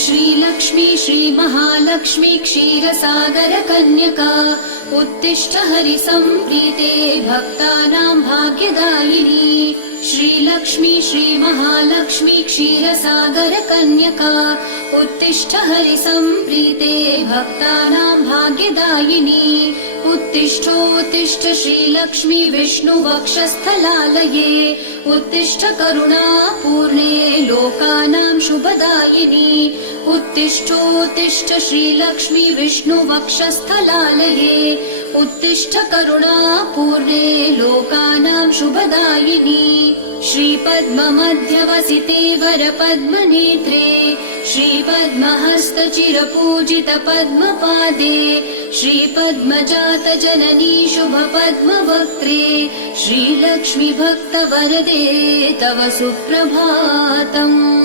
श्रीलक्ष्मी श्रीमहालक्ष्मी क्षीरसागर कन्यका उत्तिष्ठ हरिसम्प्रीते भक्तानां भाग्यदायिनी। श्रीलक्ष्मी श्रीमहालक्ष्मी क्षीरसागर कन्यका उत्तिष्ठ हरिसम्प्रीते भक्तानां भाग्यदायिनी। उत्तिष्ठोत्तिष्ठ श्रीलक्ष्मी विष्णुवक्षस्थलालये उत्तिष्ठ करुणापूर्णे लोकानां शुभदायिनी। उत्तिष्ठोत्तिष्ठ श्रीलक्ष्मी विष्णुवक्षस्थलालये उत्तिष्ठ करुणापूर्णे लोकानां शुभदायिनी। श्रीपद्ममध्यवसिते वरपद्मनेत्रे श्रीपद्महस्तचिरपूजित पद्मपादे श्रीपद्मजात जननी शुभपद्मवक्त्रे श्रीलक्ष्मी भक्तवरदे तव सुप्रभातम्।